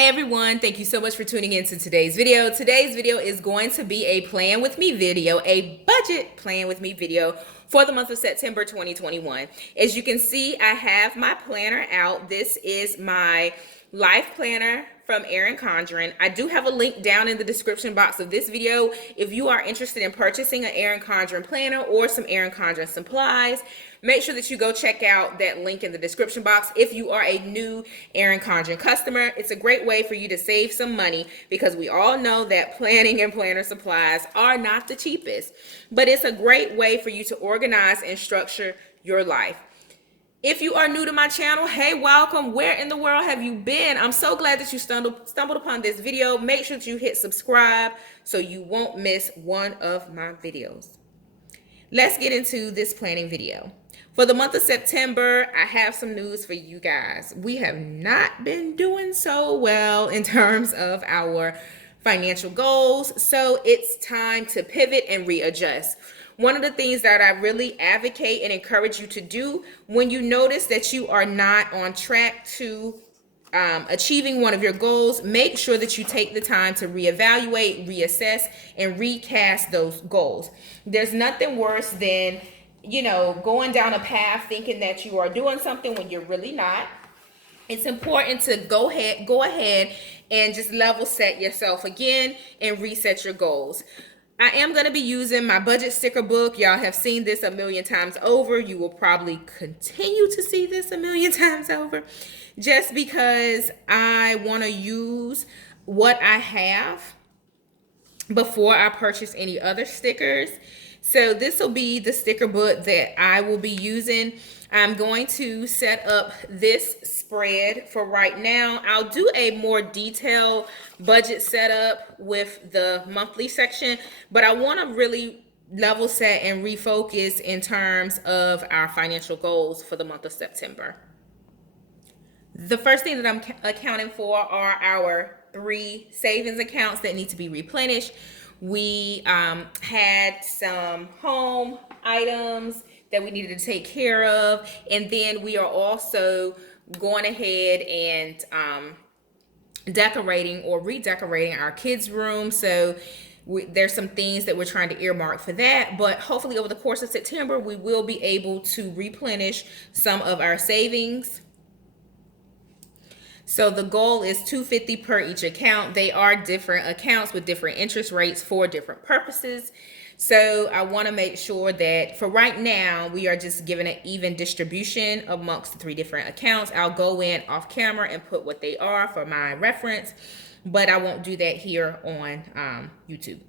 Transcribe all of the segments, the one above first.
Hey everyone, thank you so much for tuning in to today's video. Today's video is going to be a plan with me video, a budget plan with me video for the month of September 2021. As you can see, I have my planner out. This is my life planner from Erin Condren. I do have a link down in the description box of this video if you are interested in purchasing an Erin Condren planner or some Erin Condren supplies. Make sure that you go check out that link in the description box. If you are a new Erin Condren customer, it's a great way for you to save some money because we all know that planning and planner supplies are not the cheapest, but it's a great way for you to organize and structure your life. If you are new to my channel, hey, welcome. Where in the world have you been? I'm so glad that you stumbled upon this video. Make sure that you hit subscribe so you won't miss one of my videos. Let's get into this planning video. For the month of September, I have some news for you guys. We have not been doing so well in terms of our financial goals, so it's time to pivot and readjust. One of the things that I really advocate and encourage you to do when you notice that you are not on track to achieving one of your goals, make sure that you take the time to reevaluate, reassess, and recast those goals. There's nothing worse than going down a path thinking that you are doing something when you're really not. It's important to go ahead and just level set yourself again and reset your goals. I am going to be using my budget sticker book. Y'all have seen this a million times over. You will probably continue to see this a million times over just because I want to use what I have before I purchase any other stickers. So this will be the sticker book that I will be using. I'm going to set up this spread for right now. I'll do a more detailed budget setup with the monthly section, but I want to really level set and refocus in terms of our financial goals for the month of September. The first thing that I'm accounting for are our 3 savings accounts that need to be replenished. We had some home items that we needed to take care of, and then we are also going ahead and decorating or redecorating our kids' room. So there's some things that we're trying to earmark for that, but hopefully over the course of September we will be able to replenish some of our savings. So the goal is $250 per each account. They are different accounts with different interest rates for different purposes. So I want to make sure that for right now, we are just giving an even distribution amongst the 3 different accounts. I'll go in off camera and put what they are for my reference, but I won't do that here on YouTube.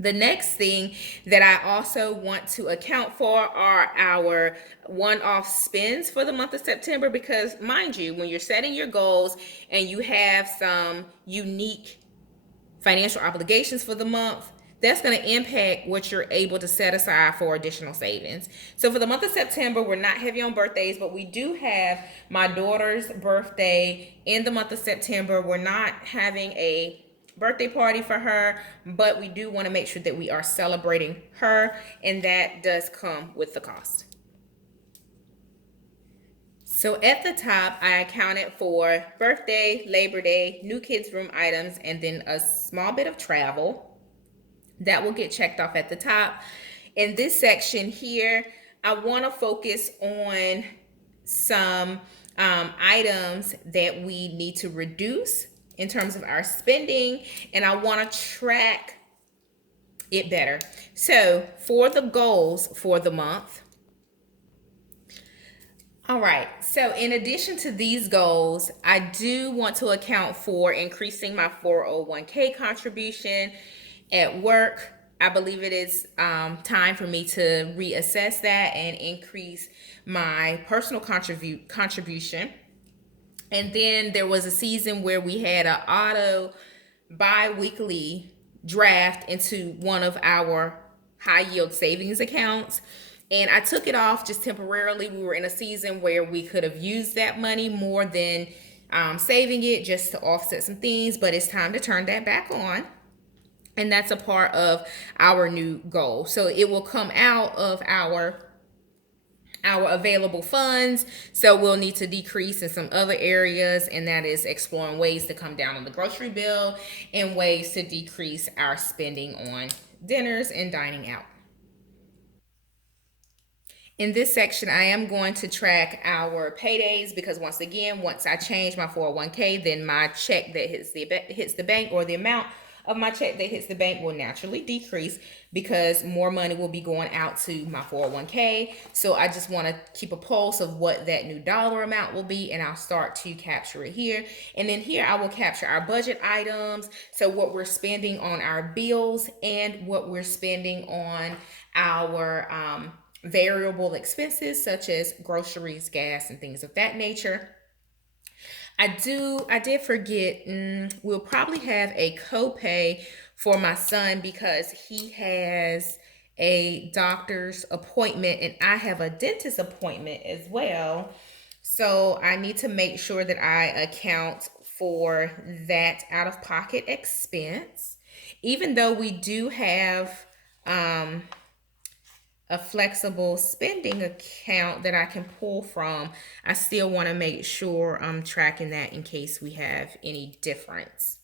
The next thing that I also want to account for are our one-off spends for the month of September, because mind you, when you're setting your goals and you have some unique financial obligations for the month, that's going to impact what you're able to set aside for additional savings. So for the month of September, we're not heavy on birthdays, but we do have my daughter's birthday in the month of September. We're not having a birthday party for her, but we do want to make sure that we are celebrating her, and that does come with the cost. So at the top, I accounted for birthday, Labor Day, new kids' room items, and then a small bit of travel. That will get checked off at the top. In this section here, I want to focus on some items that we need to reduce in terms of our spending, and I want to track it better. So for the goals for the month, all right, so in addition to these goals, I do want to account for increasing my 401k contribution at work. I believe it is time for me to reassess that and increase my personal contribution. And then there was a season where we had an auto bi-weekly draft into one of our high yield savings accounts. And I took it off just temporarily. We were in a season where we could have used that money more than saving it just to offset some things, but it's time to turn that back on. And that's a part of our new goal. So it will come out of our our available funds. So we'll need to decrease in some other areas, and that is exploring ways to come down on the grocery bill and ways to decrease our spending on dinners and dining out. In this section, I am going to track our paydays because once I change my 401k, then my check that hits the bank, or the amount of my check that hits the bank, will naturally decrease because more money will be going out to my 401k. So I just want to keep a pulse of what that new dollar amount will be, and I'll start to capture it here. And then here I will capture our budget items, so what we're spending on our bills and what we're spending on our variable expenses such as groceries, gas, and things of that nature. I did forget, we'll probably have a copay for my son because he has a doctor's appointment and I have a dentist appointment as well. So I need to make sure that I account for that out of pocket expense. Even though we do have a flexible spending account that I can pull from, I still want to make sure I'm tracking that in case we have any difference.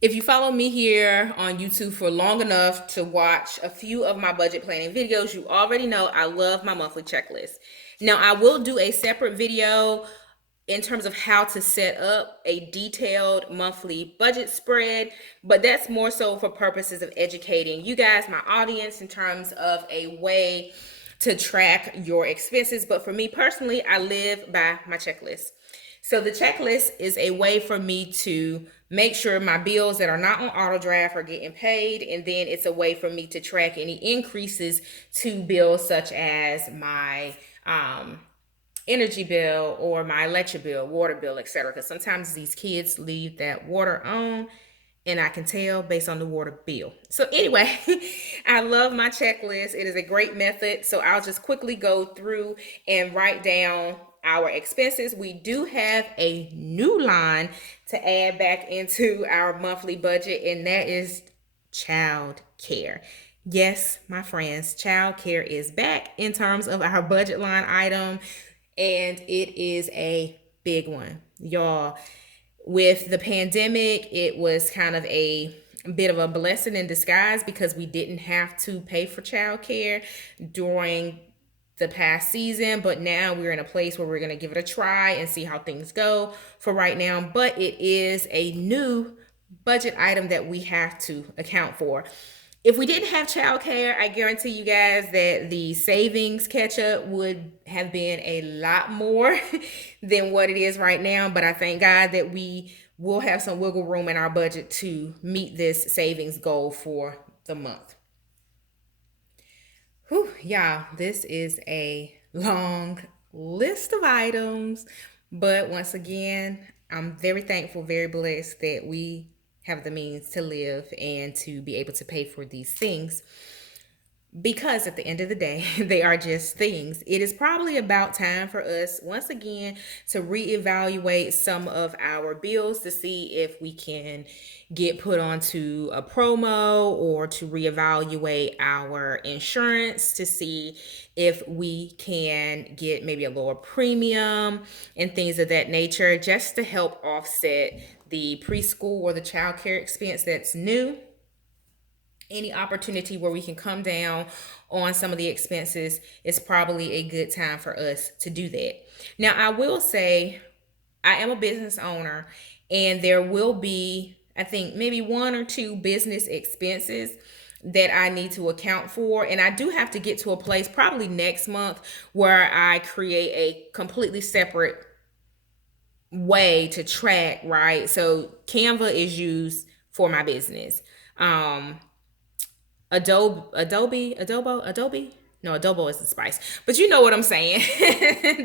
If you follow me here on YouTube for long enough to watch a few of my budget planning videos, you already know I love my monthly checklist. Now, I will do a separate video in terms of how to set up a detailed monthly budget spread, but that's more so for purposes of educating you guys, my audience, in terms of a way to track your expenses. But for me personally, I live by my checklist. So the checklist is a way for me to make sure my bills that are not on auto draft are getting paid, and then it's a way for me to track any increases to bills such as my energy bill or my electric bill, water bill, etc. Because sometimes these kids leave that water on, and I can tell based on the water bill. So anyway, I love my checklist. It is a great method. So I'll just quickly go through and write down our expenses. We do have a new line to add back into our monthly budget, and that is child care. Yes, my friends, child care is back in terms of our budget line item, and it is a big one, y'all. With the pandemic, it was kind of a bit of a blessing in disguise because we didn't have to pay for childcare during the past season, but now we're in a place where we're going to give it a try and see how things go for right now. But it is a new budget item that we have to account for. If we didn't have childcare, I guarantee you guys that the savings catch up would have been a lot more than what it is right now. But I thank God that we will have some wiggle room in our budget to meet this savings goal for the month. Whew, y'all, this is a long list of items. But once again, I'm very thankful, very blessed that we have the means to live and to be able to pay for these things, because at the end of the day, they are just things. It is probably about time for us once again to reevaluate some of our bills to see if we can get put onto a promo, or to reevaluate our insurance to see if we can get maybe a lower premium and things of that nature, just to help offset the preschool or the child care expense that's new. Any opportunity where we can come down on some of the expenses is probably a good time for us to do that. Now, I will say I am a business owner, and there will be, I think, maybe one or two business expenses that I need to account for. And I do have to get to a place probably next month where I create a completely separate way to track, right? So Canva is used for my business. Adobe. No, Adobo is the spice, but you know what I'm saying.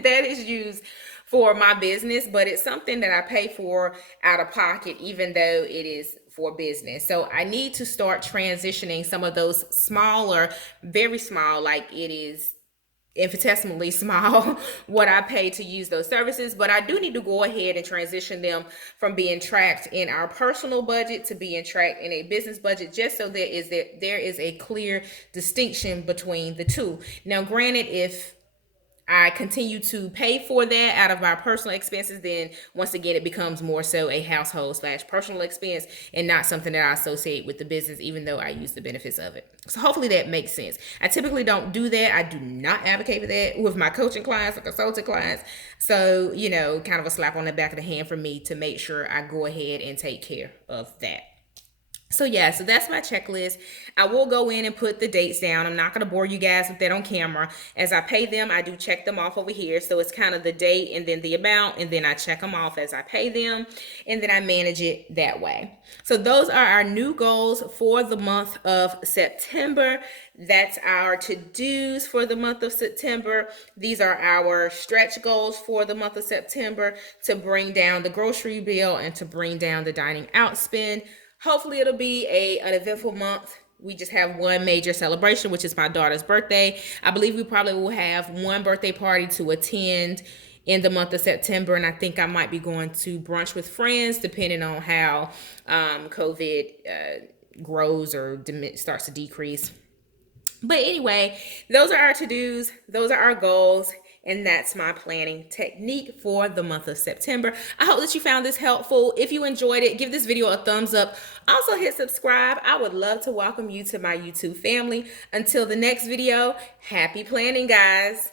That is used for my business, but it's something that I pay for out of pocket, even though it is for business. So I need to start transitioning some of those smaller, very small, like infinitesimally small what I pay to use those services, but I do need to go ahead and transition them from being tracked in our personal budget to being tracked in a business budget, just so there is a clear distinction between the two. Now, granted, if I continue to pay for that out of my personal expenses, then once again, it becomes more so a household slash personal expense and not something that I associate with the business, even though I use the benefits of it. So hopefully that makes sense. I typically don't do that. I do not advocate for that with my coaching clients or consulting clients. So, kind of a slap on the back of the hand for me to make sure I go ahead and take care of that. So yeah, so that's my checklist. I will go in and put the dates down. I'm not going to bore you guys with that on camera. As I pay them, I do check them off over here. So it's kind of the date and then the amount, and then I check them off as I pay them, and then I manage it that way. So those are our new goals for the month of September. That's our to-dos for the month of September. These are our stretch goals for the month of September to bring down the grocery bill and to bring down the dining out spend. Hopefully it'll be an eventful month. We just have one major celebration, which is my daughter's birthday. I believe we probably will have one birthday party to attend in the month of September, and I think I might be going to brunch with friends, depending on how COVID grows or starts to decrease. But anyway, those are our to-dos. Those are our goals. And that's my planning technique for the month of September. I hope that you found this helpful. If you enjoyed it, give this video a thumbs up. Also hit subscribe. I would love to welcome you to my YouTube family. Until the next video, happy planning, guys.